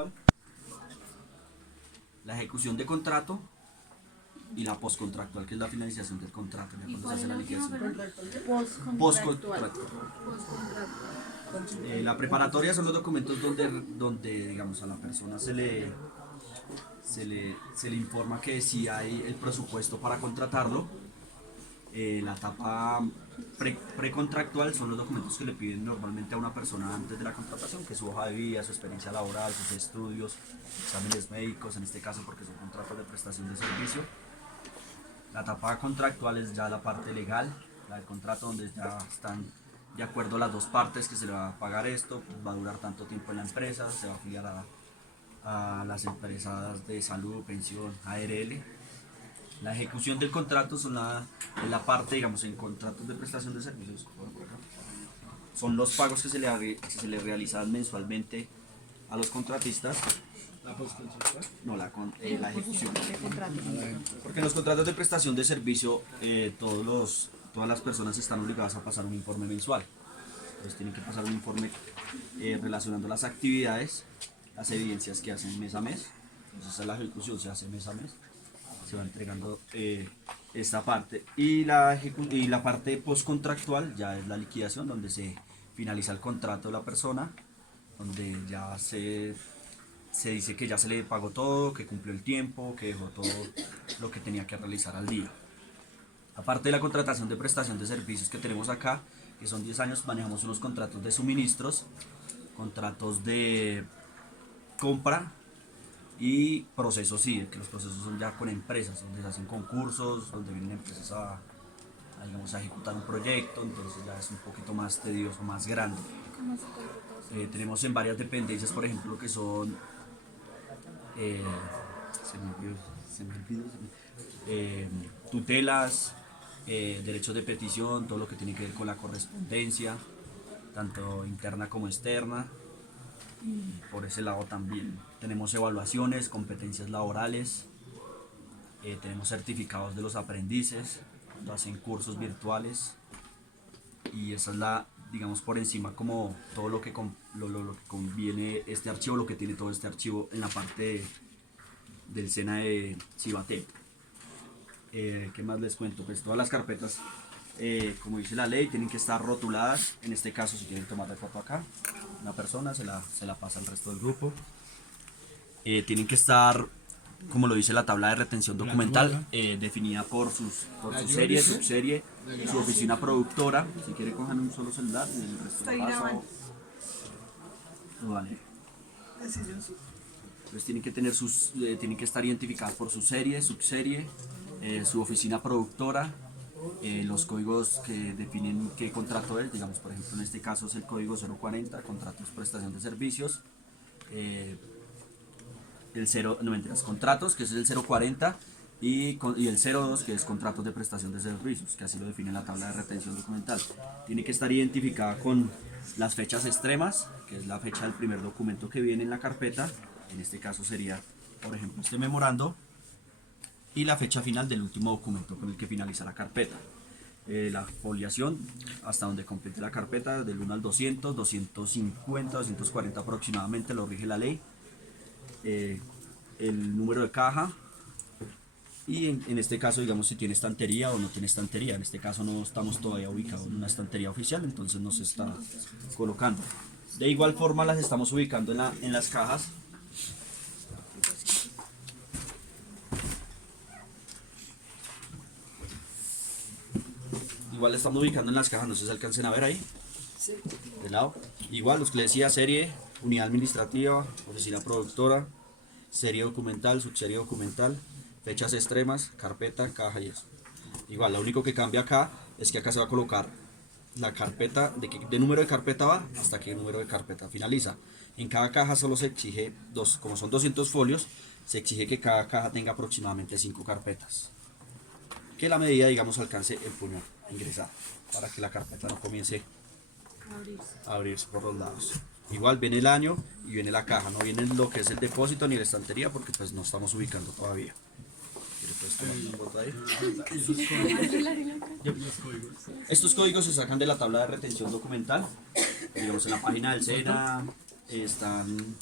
contractual, la ejecución de contrato y la postcontractual, que es la finalización del contrato. ¿Y cuál es la última, perdón? Postcontractual. La preparatoria son los documentos donde digamos, a la persona se le informa que si hay el presupuesto para contratarlo. La etapa precontractual son los documentos que le piden normalmente a una persona antes de la contratación, que es su hoja de vida, su experiencia laboral, sus estudios, exámenes médicos, en este caso porque son contratos de prestación de servicio. La etapa contractual es ya la parte legal, la del contrato, donde ya están de acuerdo las dos partes que se le va a pagar esto, va a durar tanto tiempo en la empresa, se va a afiliar a las empresas de salud, pensión, ARL. La ejecución del contrato es la parte, digamos, en contratos de prestación de servicios. Son los pagos que se le realizan mensualmente a los contratistas. ¿La postcontractual? No, la ejecución. Porque en los contratos de prestación de servicio todas las personas están obligadas a pasar un informe mensual. Entonces tienen que pasar un informe relacionando las actividades, las evidencias que hacen mes a mes. Entonces la ejecución se hace mes a mes. Se va entregando esta parte. Y la parte postcontractual ya es la liquidación, donde se finaliza el contrato de la persona, donde ya se dice que ya se le pagó todo, que cumplió el tiempo, que dejó todo lo que tenía que realizar al día. Aparte de la contratación de prestación de servicios que tenemos acá, que son 10 años, manejamos unos contratos de suministros, contratos de compra y procesos, sí, que los procesos son ya con empresas, donde se hacen concursos, donde vienen empresas digamos, a ejecutar un proyecto, entonces ya es un poquito más tedioso, más grande. Tenemos en varias dependencias, por ejemplo, que son tutelas, derechos de petición, todo lo que tiene que ver con la correspondencia, tanto interna como externa. Y por ese lado también tenemos evaluaciones, competencias laborales, tenemos certificados de los aprendices, hacen cursos virtuales, y esa es digamos, por encima como todo lo que conviene este archivo, lo que tiene todo este archivo en la parte del SENA de Cibatep. ¿Qué más les cuento? Pues todas las carpetas, como dice la ley, tienen que estar rotuladas. En este caso, si quieren tomar la foto acá, una persona se la pasa al resto del grupo. Tienen que estar, como lo dice la tabla de retención documental, definida por su serie, subserie, su oficina productora. Si quiere, cojan un solo celular y el resto lo paso. Vale. Entonces tienen que tener tienen que estar identificadas por su serie, subserie, su oficina productora, los códigos que definen qué contrato es. Digamos, por ejemplo, en este caso es el código 040, contratos prestación de servicios. Contratos, que es el 040, y el 02, que es contratos de prestación de servicios, que así lo define la tabla de retención documental. Tiene que estar identificada con las fechas extremas, que es la fecha del primer documento que viene en la carpeta. En este caso sería, por ejemplo, este memorando, y la fecha final del último documento con el que finaliza la carpeta. La foliación, hasta donde complete la carpeta, del 1 al 200, 250, 240 aproximadamente, lo rige la ley. El número de caja, y en este caso, digamos, si tiene estantería o no tiene estantería. En este caso no estamos todavía ubicados en una estantería oficial, entonces no se está colocando. De igual forma las estamos ubicando en las cajas. Igual estamos ubicando en las cajas, no sé si alcancen a ver ahí. Sí. De lado. Igual, los que les decía, serie, unidad administrativa, oficina productora, serie documental, subserie documental, fechas extremas, carpeta, caja y eso. Igual, lo único que cambia acá es que acá se va a colocar la carpeta, de número de carpeta va hasta qué número de carpeta finaliza. En cada caja solo se exige como son 200 folios, se exige que cada caja tenga aproximadamente 5 carpetas. Que la medida, digamos, alcance el puño a ingresar, para que la carpeta no comience a abrirse por los lados. Igual viene el año y viene la caja, no viene lo que es el depósito ni la estantería, porque pues no estamos ubicando todavía. Estos códigos se sacan de la tabla de retención documental. Digamos, en la página del SENA están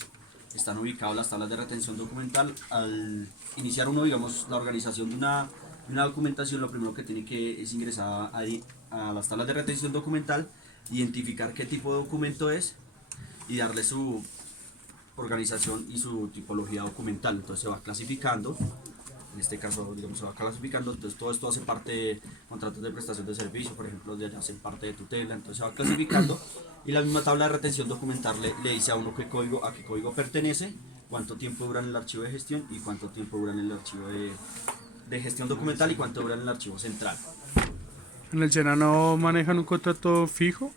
están ubicadas las tablas de retención documental. Al iniciar uno, digamos, la organización de una documentación, lo primero que tiene que es ingresar ahí a las tablas de retención documental, identificar qué tipo de documento es y darle su organización y su tipología documental. Entonces se va clasificando, en este caso digamos se va clasificando, entonces todo esto hace parte de contratos de prestación de servicio, por ejemplo, de allá hacen parte de tutela, entonces se va clasificando y la misma tabla de retención documental le dice a uno a qué código pertenece, cuánto tiempo dura en el archivo de gestión y cuánto tiempo dura en el archivo de gestión documental y cuánto dura en el archivo central. ¿En el SENA no manejan un contrato fijo?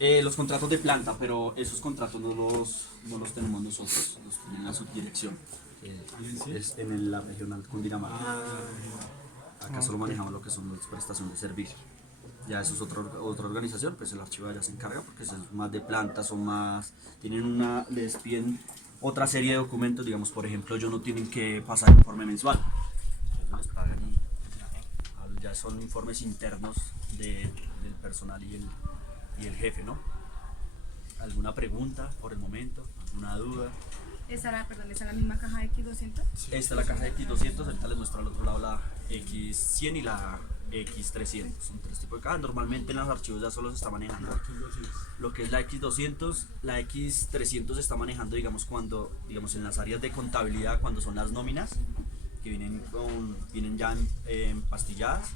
Los contratos de planta, pero esos contratos no los tenemos nosotros, los tiene la subdirección, es en la regional Cundinamarca. Acá solo manejamos lo que son las prestaciones de servicios. Ya eso es otra organización, pues el archivo ya se encarga porque es más de planta, les piden otra serie de documentos, digamos, por ejemplo, ellos no tienen que pasar informe mensual, ellos les pagan y ya son informes internos del personal y el jefe, ¿no? ¿Alguna pregunta por el momento? ¿Alguna duda? ¿Esa es la misma caja X200? Esta es la caja X200, ahorita les muestro al otro lado la X100 y la X300. Son tres tipos de cajas. Normalmente en los archivos ya solo se está manejando lo que es la X200. La X300 se está manejando, digamos, en las áreas de contabilidad, cuando son las nóminas, que vienen ya empastilladas,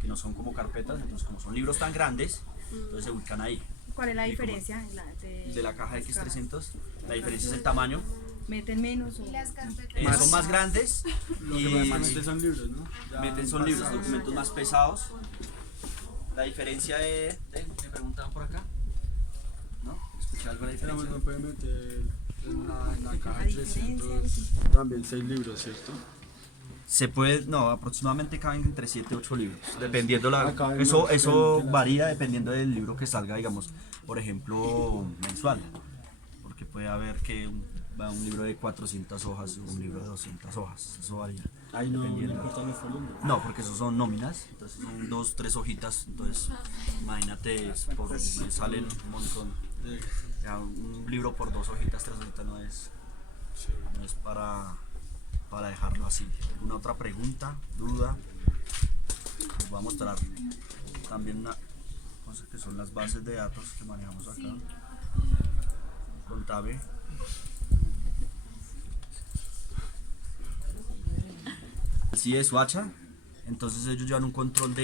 que no son como carpetas, entonces como son libros tan grandes, entonces se ubican ahí. ¿Cuál es la diferencia De la caja X300, la diferencia es el tamaño. ¿Meten menos o...? Son más grandes Lo y que normalmente son libros, ¿no? son libros, documentos más pesados. La diferencia ¿me preguntaban por acá? ¿No? ¿Escuché algo de la Pero diferencia? no puede meter en la caja La diferencia. 300 también 6 libros, ¿cierto? Se puede, no, aproximadamente caben entre 7 y 8 libros, dependiendo Caben eso más varía dependiendo del libro que salga, digamos, por ejemplo, mensual, porque puede haber que va un libro de 400 hojas o un libro de 200 hojas, eso varía. Ahí no dependiendo. importan los volúmenes. No, porque esos son nóminas, entonces son 2, 3 hojitas, entonces imagínate, por mes salen un montón, ya un libro por 2 hojitas, 3 hojitas no es para dejarlo así. ¿Alguna otra pregunta, duda? Les voy a mostrar también una cosa que son las bases de datos que manejamos acá. Contable. Así es, Suacha. Entonces ellos llevan un control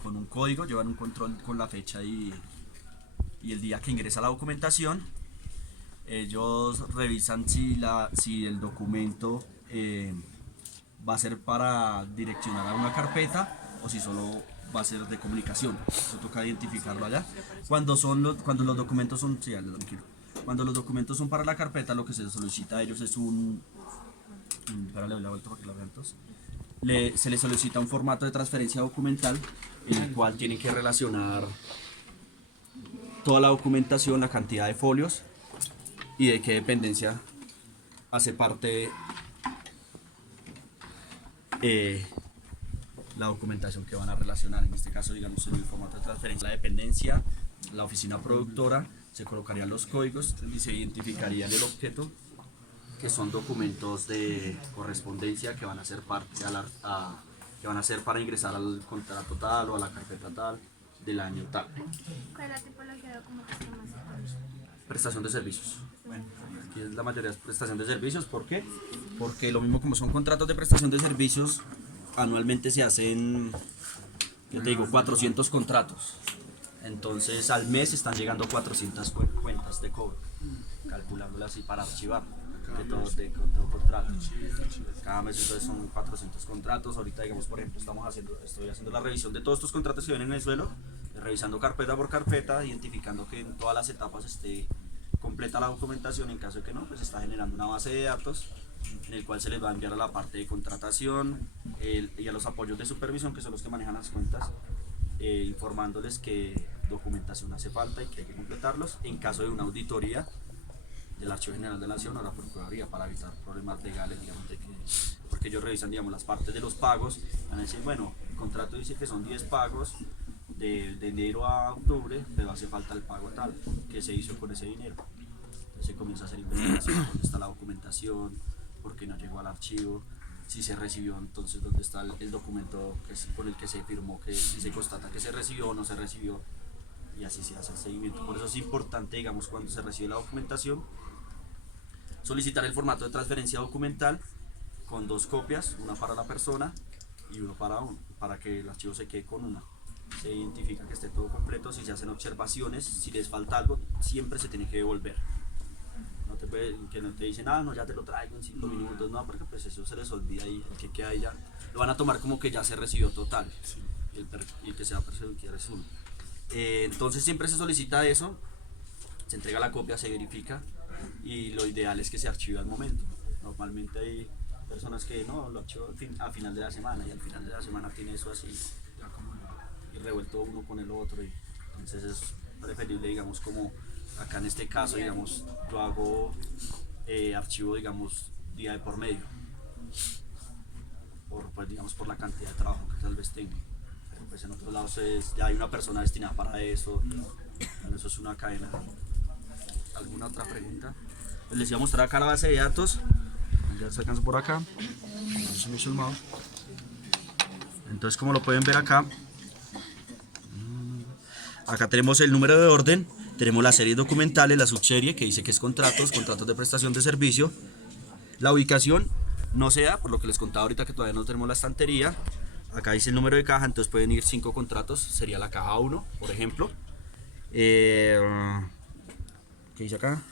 con un código, llevan un control con la fecha y el día que ingresa la documentación. Ellos revisan si el documento va a ser para direccionar a una carpeta o si solo va a ser de comunicación. Eso toca identificarlo allá. Cuando los documentos son, sí, tranquilo. Cuando los documentos son para la carpeta, lo que se solicita a ellos es espera, le doy la vuelta para que lo vean todos. Se les solicita un formato de transferencia documental en el cual tienen que relacionar toda la documentación, la cantidad de folios y de qué dependencia hace parte la documentación que van a relacionar. En este caso, digamos, en el formato de transferencia, la dependencia, la oficina productora, se colocarían los códigos y se identificaría el objeto, que son documentos de correspondencia que van a ser parte que van a ser para ingresar al contrato tal o a la carpeta tal del año tal. ¿Cuál es la tipología de documentos que más se usa? Prestación de servicios. Bueno, aquí es la mayoría es prestación de servicios. ¿Por qué? Porque lo mismo, como son contratos de prestación de servicios, anualmente se hacen, yo te digo, 400 contratos. Entonces al mes están llegando 400 cuentas de cobro, calculándolas así para archivar de todo contrato. Cada mes entonces son 400 contratos. Ahorita, digamos, por ejemplo, estoy haciendo la revisión de todos estos contratos que vienen en el suelo, revisando carpeta por carpeta, identificando que en todas las etapas esté completa la documentación. En caso de que no, pues está generando una base de datos en el cual se les va a enviar a la parte de contratación y a los apoyos de supervisión, que son los que manejan las cuentas, informándoles qué documentación hace falta y que hay que completarlos. En caso de una auditoría del Archivo General de la Nación o la Procuraduría, para evitar problemas legales, digamos, porque ellos revisan, digamos, las partes de los pagos, van a decir, bueno, el contrato dice que son 10 pagos de enero a octubre, pero hace falta el pago tal, que se hizo con ese dinero. Entonces se comienza a hacer investigación, dónde está la documentación, por qué no llegó al archivo, si se recibió, entonces dónde está el documento con el que se firmó, que si se constata que se recibió o no se recibió, y así se hace el seguimiento. Por eso es importante, digamos, cuando se recibe la documentación, solicitar el formato de transferencia documental con 2 copias, una para la persona y uno para que el archivo se quede con una. Se identifica que esté todo completo, si se hacen observaciones, si les falta algo, siempre se tiene que devolver. Que no te dicen, no, ya te lo traigo en 5 minutos, no, porque pues eso se les olvida y el que queda ahí ya lo van a tomar como que ya se recibió total, y el que sea percibido que resulta. Entonces siempre se solicita eso, se entrega la copia, se verifica y lo ideal es que se archive al momento. Normalmente hay personas que no, lo archivo a final de la semana y al final de la semana tiene eso así y revuelto uno con el otro, y entonces es preferible, digamos, como acá en este caso, digamos, yo hago archivo, digamos, día de por medio, pues, digamos, por la cantidad de trabajo que tal vez tengo. Pero pues en otros lados ya hay una persona destinada para eso, bueno, eso es una cadena. ¿Alguna otra pregunta? Les iba a mostrar acá la base de datos, ya se alcanza por acá, entonces como lo pueden ver acá tenemos el número de orden, tenemos las series documentales, la subserie que dice que es contratos de prestación de servicio, la ubicación no se da, por lo que les contaba ahorita que todavía no tenemos la estantería, acá dice el número de caja, entonces pueden ir 5 contratos, sería la caja 1, por ejemplo. ¿Qué dice acá?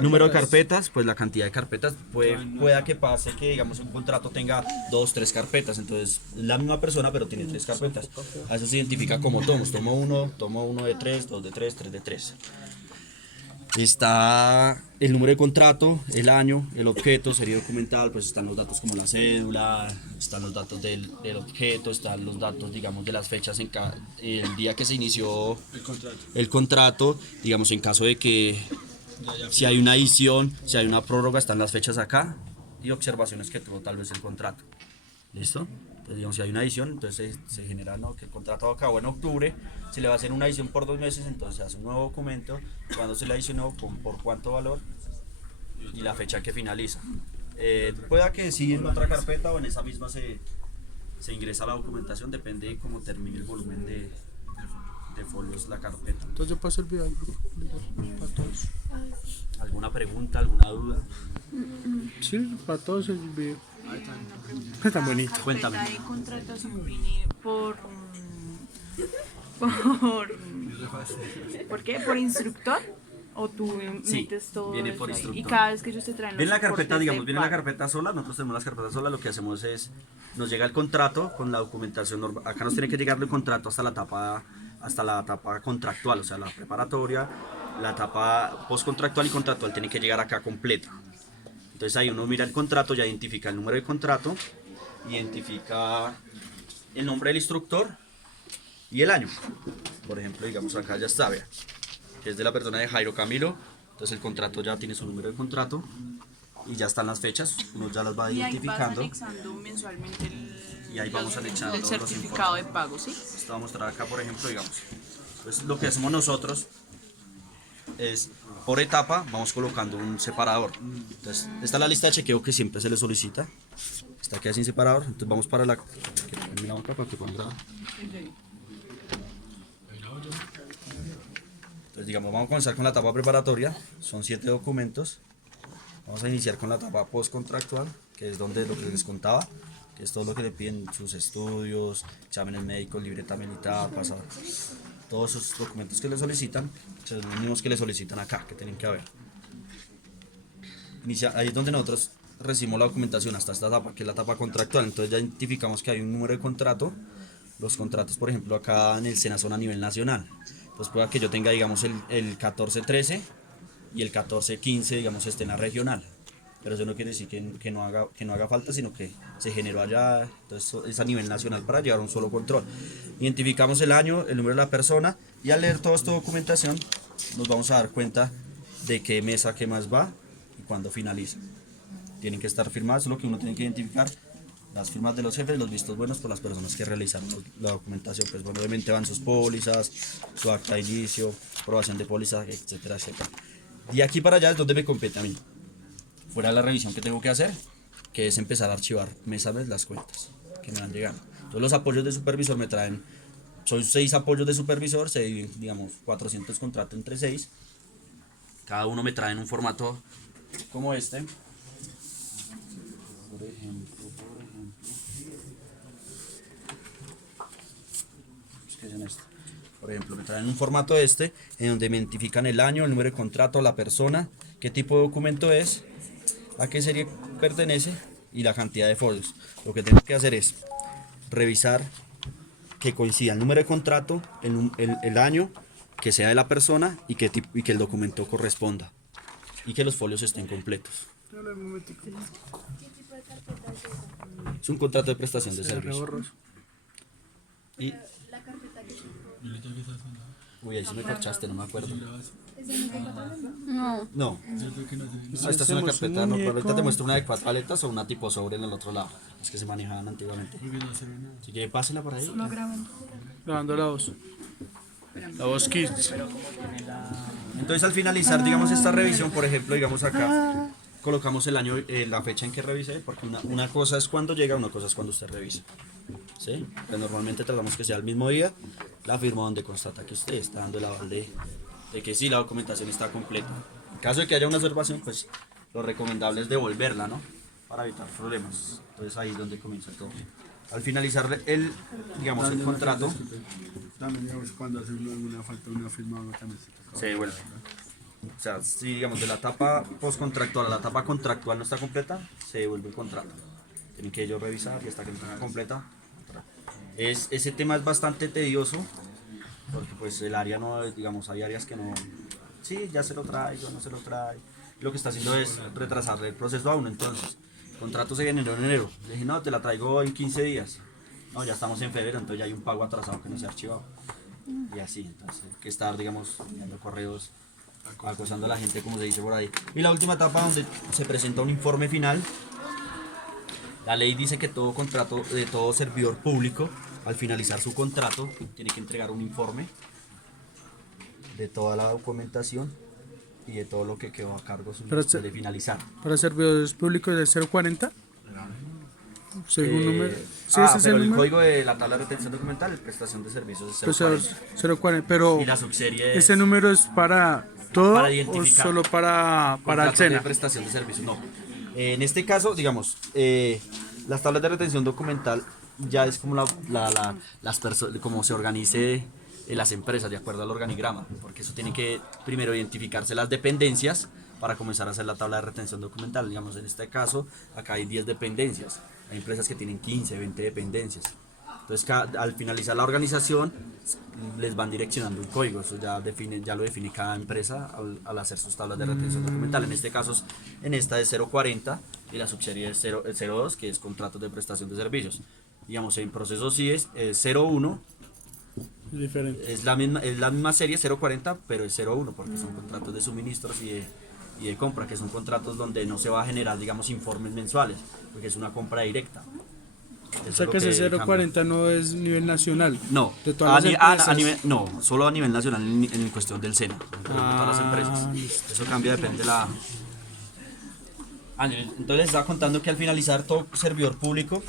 Número de carpetas, pues la cantidad de carpetas, pueda que pase que digamos un contrato tenga 2, 3 carpetas, entonces la misma persona pero tiene 3 carpetas, a eso se identifica como tomos, tomo 1 de 3, 2 de 3, 3 de 3. Está el número de contrato, el año, el objeto, serie documental, pues están los datos como la cédula, están los datos del objeto, están los datos, digamos, de las fechas el día que se inició el contrato, digamos, en caso de que si hay una adición, si hay una prórroga, están las fechas acá y observaciones que tuvo tal vez el contrato. ¿Listo? Entonces, digamos, si hay una adición, entonces se genera, ¿no?, que el contrato acabó en octubre, se le va a hacer una adición por 2 meses, entonces se hace un nuevo documento, cuando se le adicionó, por cuánto valor y la fecha que finaliza. Pueda que sí en otra carpeta o en esa misma se ingresa la documentación, depende de cómo termine el volumen de folios la carpeta. Entonces yo paso el video al grupo para todos. ¿Alguna pregunta, alguna duda? Sí, para todos el video. Está bonito. Cuéntame. ¿La de contratación viene ¿por qué? ¿Por instructor? ¿O tú Sí, metes todo viene eso por ahí? instructor. Y cada vez que ellos te traen los Viene la carpeta, soportes digamos, de viene la pago. carpeta sola, nosotros tenemos las carpetas solas, lo que hacemos es, nos llega el contrato con la documentación normal, acá nos tiene que llegar el contrato hasta la etapa contractual, o sea, la preparatoria, la etapa postcontractual y contractual tiene que llegar acá completa. Entonces ahí uno mira el contrato, ya identifica el número de contrato, identifica el nombre del instructor y el año. Por ejemplo, digamos acá ya está, vea, que es de la persona de Jairo Camilo, entonces el contrato ya tiene su número de contrato y ya están las fechas, uno ya las va Y ahí vas identificando anexando mensualmente y ahí vamos anexando el todos los certificado de pago, ¿sí? Te voy a mostrar acá, por ejemplo, digamos. Pues lo que hacemos nosotros es, por etapa, vamos colocando un separador. Entonces, esta es la lista de chequeo que siempre se le solicita. Esta queda sin separador, entonces vamos para la... Terminamos acá para que puedan grabar. Entonces, digamos, vamos a comenzar con la etapa preparatoria. Son 7 documentos. Vamos a iniciar con la etapa postcontractual, que es donde lo que les contaba, que es todo lo que le piden, sus estudios, exámenes médicos, libreta militar, pasado. Todos esos documentos que le solicitan, son los mismos que le solicitan acá, que tienen que haber. Ahí es donde nosotros recibimos la documentación hasta esta etapa, que es la etapa contractual. Entonces ya identificamos que hay un número de contrato. Los contratos, por ejemplo, acá en el SENA son a nivel nacional. Entonces pueda que yo tenga, digamos, el 1413 y el 1415, digamos, estén a regional. Pero eso no quiere decir que no haga falta, sino que se generó allá, entonces es a nivel nacional para llevar un solo control. Identificamos el año, el número de la persona, y al leer toda esta documentación nos vamos a dar cuenta de qué mes a qué más va y cuándo finaliza. Tienen que estar firmadas, es lo que uno tiene que identificar, las firmas de los jefes, los vistos buenos por las personas que realizaron la documentación. Pues bueno, obviamente van sus pólizas, su acta de inicio, aprobación de pólizas, etcétera, etcétera. De aquí para allá es donde me compete a mí. Fuera la revisión que tengo que hacer, que es empezar a archivar mes a mes las cuentas que me van llegando. Entonces los apoyos de supervisor me traen, son 6 apoyos de supervisor, digamos 400 contratos entre 6. Cada uno me trae en un formato como este. Por ejemplo. ¿Qué es en este? Por ejemplo, me traen un formato este, en donde me identifican el año, el número de contrato, la persona, qué tipo de documento es, a qué serie pertenece y la cantidad de folios. Lo que tengo que hacer es revisar que coincida el número de contrato, el año, que sea de la persona y que el documento corresponda. Y que los folios estén completos. ¿Qué tipo de carpeta es esa? Es un contrato de prestación de servicio. Borroso. Y, La carpeta que tipo. uy, ahí sí me corchaste, no me acuerdo. ¿Es de 24 No. No, esta es una Hacemos un carpeta, no, muñeco. ahorita te muestro una de 4 paletas o una tipo sobre en el otro lado, las que se manejaban antiguamente. Así que pásenla por ahí. No graban. Grabando la voz. La voz Kids. Entonces al finalizar, digamos, esta revisión, por ejemplo, digamos acá, colocamos el año, la fecha en que revisé, porque una cosa es cuando llega, una cosa es cuando usted revisa. ¿Sí? Pues normalmente tratamos que sea el mismo día, la firma donde constata que usted está dando el aval de que sí, la documentación está completa. En caso de que haya una observación, pues lo recomendable es devolverla, ¿no? Para evitar problemas. Entonces ahí es donde comienza todo. Al finalizar digamos, el contrato, También, digamos, cuando hace uno alguna falta, una firma, uno también se toca. se devuelve. O sea, si digamos de la etapa postcontractual a la etapa contractual no está completa, se devuelve el contrato. Tienen que ellos revisar y hasta que no tenga completa. Ese tema es bastante tedioso porque pues el área no, digamos, hay áreas que no, sí, ya se lo trae, ya no se lo trae. Lo que está haciendo es retrasarle el proceso a uno. Entonces, el contrato se generó en enero. Le dije, no, te la traigo en 15 días. No, ya estamos en febrero, entonces ya hay un pago atrasado que no se ha archivado. Y así, entonces hay que estar, digamos, enviando correos, acosando a la gente, como se dice por ahí. Y la última etapa donde se presenta un informe final. La ley dice que todo contrato de todo servidor público, al finalizar su contrato, tiene que entregar un informe de toda la documentación y de todo lo que quedó a cargo Pero de finalizar. Para servidores públicos de 040. Según número. Sí, ese es pero el el número. código de la tabla de retención documental, de prestación de servicios es Pues 040. 040. Pero Y la subserie es ese número es para todo Para o identificar. solo para el contratos de SENA. prestación de servicios. No. En este caso, digamos, las tablas de retención documental ya es como las personas, como se organice las empresas de acuerdo al organigrama, porque eso tiene que primero identificarse las dependencias para comenzar a hacer la tabla de retención documental. Digamos, en este caso, acá hay 10 dependencias, hay empresas que tienen 15, 20 dependencias. Entonces, al finalizar la organización, les van direccionando un código, eso ya lo define cada empresa al hacer sus tablas de retención documental. En este caso, en esta es 040 y la subserie es 02, que es contratos de prestación de servicios. Digamos, en proceso sí es 01, Es diferente. es la misma serie 040, pero es 01 porque son contratos de suministros y de compra, que son contratos donde no se va a generar, digamos, informes mensuales, porque es una compra directa. Eso O es sea lo que ese cambia. 040 no es nivel nacional. No, De todas las empresas. no, solo a nivel nacional en cuestión del SENA, de todas las empresas. listo. Eso cambia, depende de la... Entonces les estaba contando que al finalizar todo servidor público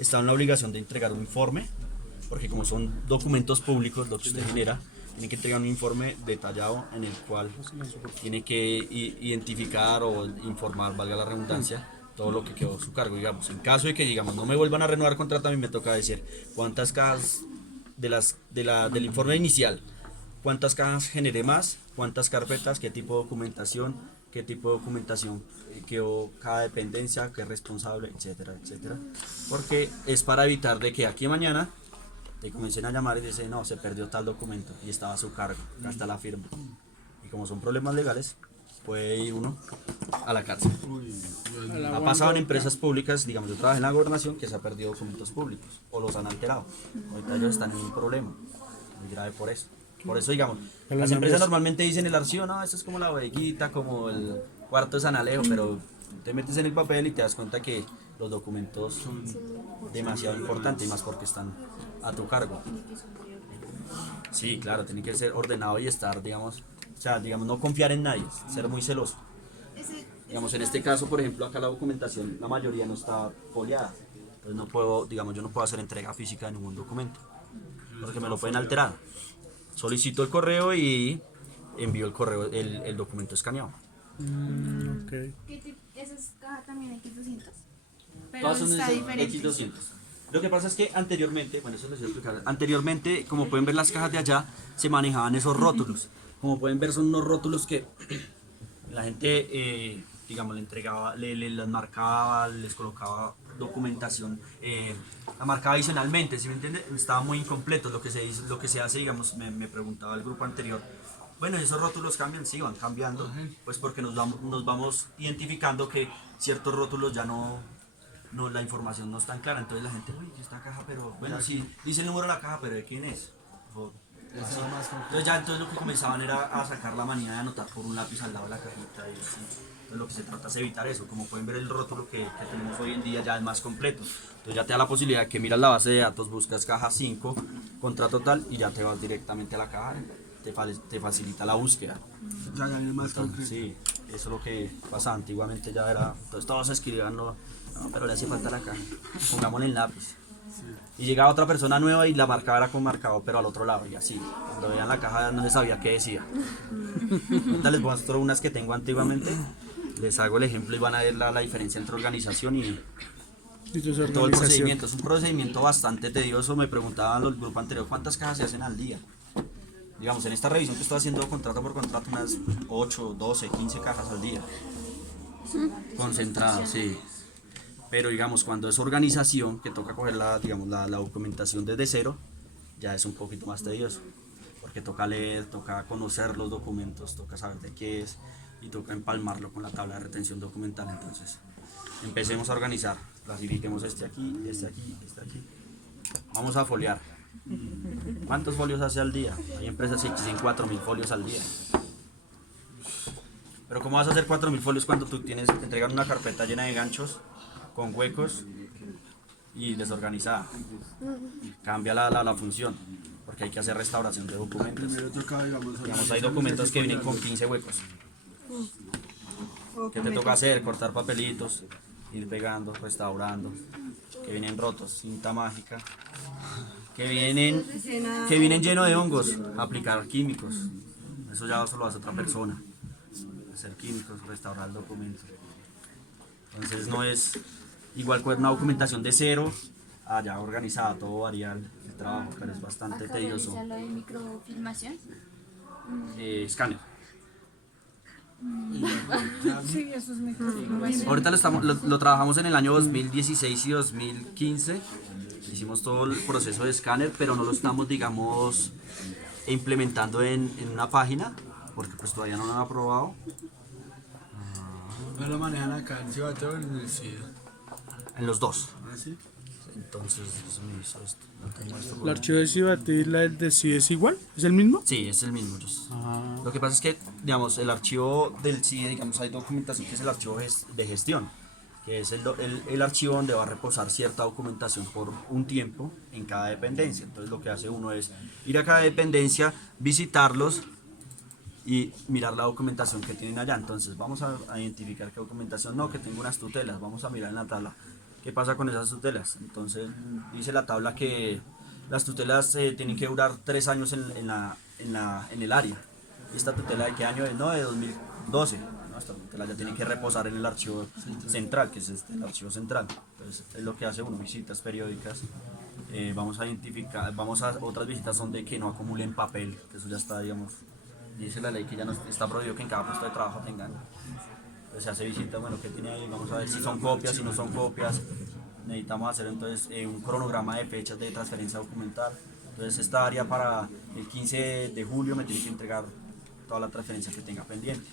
está en la obligación de entregar un informe, porque como son documentos públicos lo que usted genera, tiene que entregar un informe detallado en el cual tiene que identificar o informar, valga la redundancia, todo lo que quedó a su cargo. Digamos, en caso de que, digamos, no me vuelvan a renovar contrato, a mí me toca decir cuántas cajas del informe inicial, cuántas cajas generé más, cuántas carpetas, qué tipo de documentación quedó cada dependencia, qué responsable, etcétera, etcétera. Porque es para evitar de que aquí mañana te comiencen a llamar y dicen, no, se perdió tal documento y estaba a su cargo, acá está la firma. Y como son problemas legales, puede ir uno a la cárcel. Ha pasado en empresas públicas, digamos, yo trabajé en la gobernación, que se ha perdido documentos públicos o los han alterado. Ahorita ellos están en un problema muy grave por eso. Por eso, digamos, las empresas normalmente dicen el archivo, no, eso es como la bodeguita, como el cuarto de San Alejo, pero te metes en el papel y te das cuenta que los documentos son demasiado importantes y más porque están a tu cargo. Sí, claro, tiene que ser ordenado y estar, digamos, O sea, digamos, no confiar en nadie, ser muy celoso. Digamos, en este caso, por ejemplo, acá la documentación, la mayoría no está foliada. Entonces no puedo, digamos, yo no puedo hacer entrega física de ningún documento, porque me lo pueden alterar. Solicito el correo y envío el correo, el documento escaneado. Ok. ¿Qué tipo? ¿Esa es caja también X200? Pero Todas son está de diferente. X200. Lo que pasa es que anteriormente, bueno, eso les voy a explicar. Anteriormente, como pueden ver las cajas de allá, se manejaban esos rótulos. Como pueden ver, son unos rótulos que la gente, digamos, le entregaba, las marcaba, les colocaba documentación, la marcaba adicionalmente, ¿sí me entiende? Estaba muy incompleto lo que se hace, digamos, me preguntaba el grupo anterior. Bueno, ¿esos rótulos cambian? Sí, van cambiando, pues porque nos vamos identificando que ciertos rótulos ya no, la información no es tan clara, entonces la gente, uy, esta caja, pero bueno, sí, dice el número de la caja, pero ¿de quién es? O, así. Entonces lo que comenzaban era a sacar la manía de anotar por un lápiz al lado de la cajita y así. Entonces lo que se trata es evitar eso. Como pueden ver, el rótulo que tenemos hoy en día ya es más completo. Entonces ya te da la posibilidad de que miras la base de datos, buscas caja 5, contrato tal y ya te vas directamente a la caja. Te facilita la búsqueda. Ya gané más Entonces, concreto. sí, eso es lo que pasa. Antiguamente ya era, entonces todos escribían, no, pero le hace falta la caja, pongámosle el lápiz. Y llegaba otra persona nueva y la marcaba era con marcado, pero al otro lado, y así. Cuando veían la caja no se sabía qué decía. Ahorita les muestro unas que tengo antiguamente, les hago el ejemplo y van a ver la diferencia entre organización y Esto es todo el organización. procedimiento. Es un procedimiento bastante tedioso. Me preguntaban los grupos anteriores cuántas cajas se hacen al día. Digamos, en esta revisión que estoy haciendo contrato por contrato, unas 8, 12, 15 cajas al día. Concentradas, sí. Pero digamos, cuando es organización, que toca coger digamos, la documentación desde cero, ya es un poquito más tedioso. Porque toca leer, toca conocer los documentos, toca saber de qué es y toca empalmarlo con la tabla de retención documental. Entonces, empecemos a organizar. Clasifiquemos este aquí, este aquí, este aquí. Vamos a foliar. ¿Cuántos folios hace al día? Hay empresas que exigen 4.000 folios al día. Pero ¿cómo vas a hacer 4.000 folios cuando te entregan una carpeta llena de ganchos, con huecos y desorganizada? Cambia la función, porque hay que hacer restauración de documentos. Primero toca, Digamos, hay documentos que vienen con 15 huecos. ¿Qué te toca hacer? Cortar papelitos, ir pegando, restaurando, que vienen rotos, cinta mágica, que vienen llenos de hongos, aplicar químicos. Eso ya solo hace otra persona. Hacer químicos, restaurar el documento. Entonces no es igual con una documentación de cero, allá organizada, todo varía el trabajo, pero es bastante Acá tedioso. realiza lo de microfilmación. Escáner. Sí, eso es microfilmación. Ahorita lo trabajamos en el año 2016 y 2015. Hicimos todo el proceso de escáner, pero no lo estamos, digamos, implementando en una página, porque pues todavía no lo han aprobado. No lo manejan acá en Ciudad o en el CID. En los dos. ¿Así? Entonces, eso me hizo esto. No tengo esto por ¿El ahí. archivo de Cibate y la del de CIE es igual? ¿Es el mismo? Sí, es el mismo. Ah, Lo que pasa es que, digamos, el archivo del CIE, digamos, hay documentación que es el archivo de gestión, que es el archivo donde va a reposar cierta documentación por un tiempo en cada dependencia. Entonces lo que hace uno es ir a cada dependencia, visitarlos y mirar la documentación que tienen allá. Entonces vamos a identificar qué documentación, no, que tengo unas tutelas, vamos a mirar en la tabla qué pasa con esas tutelas. Entonces dice la tabla que las tutelas tienen que durar 3 años en el área. ¿Esta tutela de qué año es? No, de 2012. No, esta tutela ya tiene que reposar en el archivo central, que es el archivo central. Entonces es lo que hace uno, visitas periódicas. Vamos a identificar, otras visitas son de que no acumulen papel, que eso ya está, digamos, dice la ley que ya no está prohibido que en cada puesto de trabajo tengan. Entonces se hace visita, bueno, ¿qué tiene ahí? Vamos a ver si son copias, si no son copias. Necesitamos hacer entonces un cronograma de fechas de transferencia documental. Entonces esta área para el 15 de julio me tiene que entregar toda la transferencia que tenga pendiente.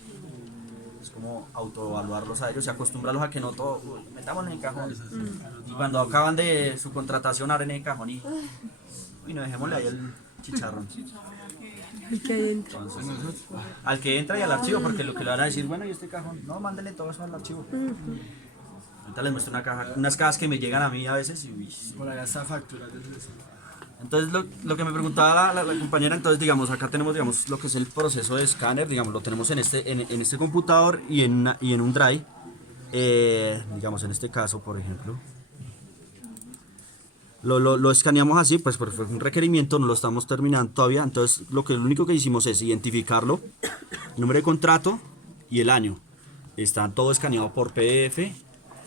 Es como autoevaluarlos a ellos y acostumbrarlos a que no todo, metámoslo en el cajón. Y cuando acaban de su contratación abren el cajón y no, dejémosle ahí el chicharrón. Entonces, al que entra y al archivo, porque lo que le van a decir, bueno, y este cajón, no, mándenle todo eso al archivo. Ahorita les muestro unas cajas que me llegan a mí a veces y uy, Por allá está factura desde eso. Entonces lo que me preguntaba la compañera, entonces digamos, acá tenemos digamos lo que es el proceso de escáner, digamos, lo tenemos en este computador y en un drive, digamos en este caso por ejemplo. Lo escaneamos así, pues porque fue un requerimiento, no lo estamos terminando todavía, entonces lo único que hicimos es identificarlo, el número de contrato y el año. Está todo escaneado por PDF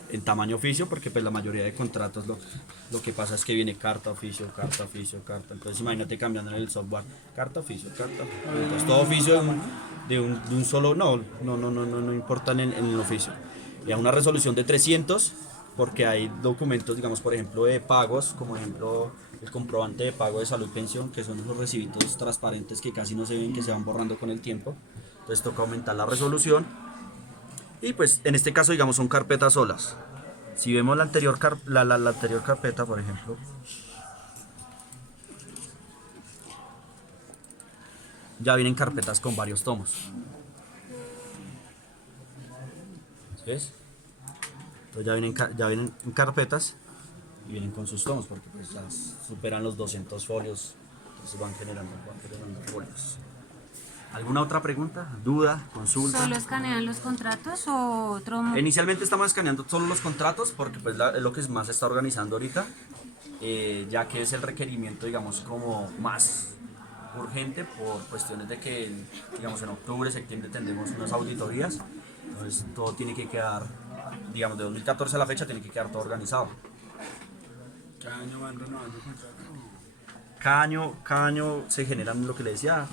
en tamaño oficio, porque pues la mayoría de contratos lo que pasa es que viene carta, oficio, carta, oficio, carta. Entonces imagínate cambiando en el software, carta, oficio, carta. Entonces todo oficio de un solo, no importa en el oficio. Y a una resolución de 300, porque hay documentos, digamos por ejemplo de pagos, como ejemplo el comprobante de pago de salud pensión, que son esos recibitos transparentes que casi no se ven, que se van borrando con el tiempo. Entonces toca aumentar la resolución. Y pues en este caso digamos son carpetas solas. Si vemos la anterior carpeta por ejemplo, ya vienen carpetas con varios tomos. ¿Ves? Entonces ya vienen en carpetas y vienen con sus tomos porque pues ya superan los 200 folios, entonces van generando folios. ¿Alguna otra pregunta? ¿Duda? ¿Consulta? ¿Solo escanean los contratos o otro? Inicialmente estamos escaneando solo los contratos porque pues es lo que más se está organizando ahorita, ya que es el requerimiento digamos como más urgente por cuestiones de que digamos en octubre, septiembre tendremos unas auditorías, entonces todo tiene que quedar, digamos de 2014 a la fecha tiene que quedar todo organizado. Cada año van renovando contratos. Cada año se generan lo que le decía,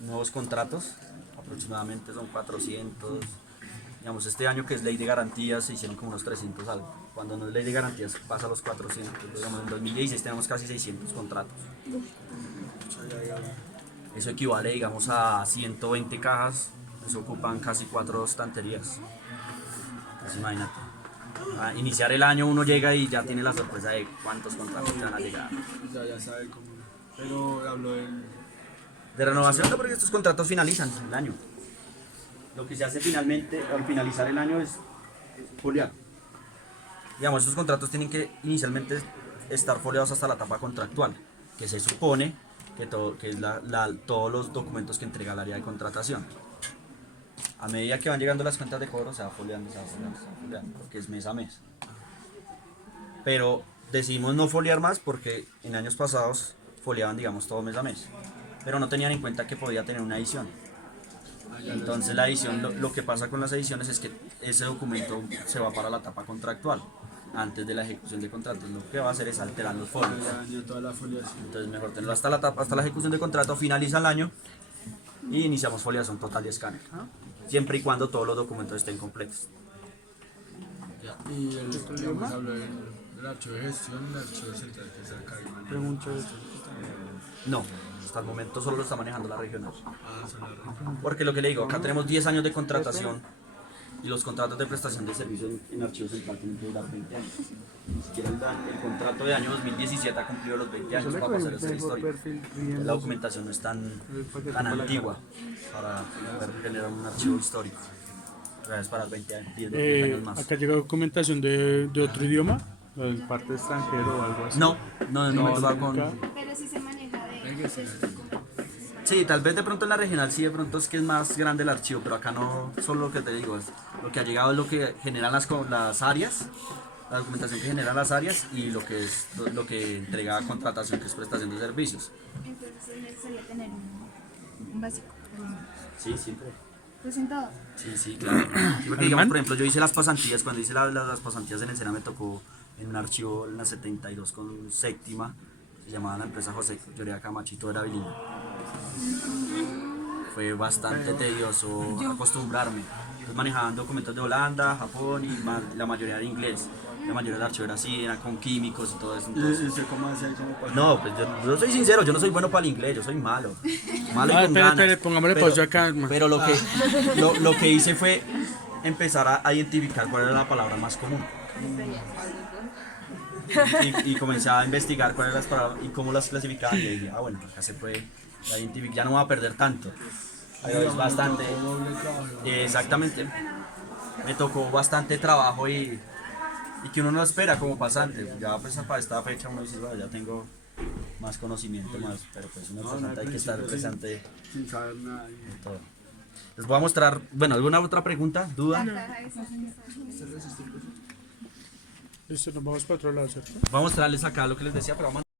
nuevos contratos, aproximadamente son 400, digamos este año que es ley de garantías se hicieron como unos 300 algo, cuando no es ley de garantías pasa a los 400, digamos en 2016 tenemos casi 600 contratos, eso equivale digamos a 120 cajas, eso ocupan casi 4 estanterías, entonces imagínate, a iniciar el año uno llega y ya tiene la sorpresa de cuántos contratos van a llegar. Ya sabe cómo. Pero hablo De renovación no, porque estos contratos finalizan el año. Lo que se hace finalmente al finalizar el año es foliar. Digamos, estos contratos tienen que inicialmente estar foliados hasta la etapa contractual, que se supone que es todos los documentos que entrega el área de contratación. A medida que van llegando las cuentas de cobro se va foliando, porque es mes a mes. Pero decidimos no foliar más porque en años pasados foliaban, digamos, todo mes a mes. Pero no tenían en cuenta que podía tener una edición. Entonces la edición, lo que pasa con las ediciones es que ese documento se va para la etapa contractual antes de la ejecución de contratos. Lo que va a hacer es alterar los folios. toda la foliación. Entonces mejor tenerlo hasta la ejecución de contrato, finaliza el año y iniciamos foliación total de escáner. Siempre y cuando todos los documentos estén completos. Y digamos, hablo del archivo de gestión, el archivo central que saca y maneja. Pregunto esto. No, hasta el momento solo lo está manejando la regional. Son las Porque lo que le digo, acá tenemos 10 años de contratación y los contratos de prestación de servicios en archivo central tienen que durar 20 años. Ni siquiera el contrato de año 2017 ha cumplido los 20 años para pasar esta historia. La documentación no es tan antigua para poder generar un archivo histórico. Es para 20 años, 10 años más. Acá llega documentación de otro idioma, en parte extranjero o algo así. No me he tocado con... Pero sí se maneja de Sí, tal vez de pronto en la regional sí, de pronto es que es más grande el archivo, pero acá no, solo lo que te digo, es lo que ha llegado es lo que generan las áreas, la documentación que generan las áreas y lo que entrega contratación, que es prestación de servicios. Entonces es necesario tener un básico. Sí, siempre. Pues en todo. Sí, claro. Sí, porque digamos, por ejemplo, yo hice las pasantías, cuando hice las pasantías en el SENA me tocó en un archivo en la 72 con séptima, se llamaba la empresa José Llorea Camachito, era bilingüe. Fue bastante tedioso acostumbrarme. Entonces manejaban documentos de Holanda, Japón y la mayoría era inglés. La mayoría del archivo era así, era con químicos y todo eso. Entonces, ¿Y usted cómo hace ahí como para? no, pues yo soy sincero, yo no soy bueno para el inglés, yo soy malo. Malo y con Espere, ganas. pongámosle pausa acá. Pero lo que hice fue empezar a identificar cuál era la palabra más común. Y comencé a investigar cuáles eran las palabras y cómo las clasificaban. Y dije, bueno, acá se puede identificar, ya no va a perder tanto. Pero es bastante. Exactamente. Me tocó bastante trabajo y que uno no espera como pasante. Ya pues para esta fecha uno dice, bueno, ya tengo más conocimiento, más, pero pues uno No, pasante no, hay que estar principio, sí. presente Sin saber nada. en todo. Les voy a mostrar, bueno, ¿alguna otra pregunta, duda? Listo, nos vamos para otro lado, ¿cierto? Voy a mostrarles acá lo que les decía, pero vamos a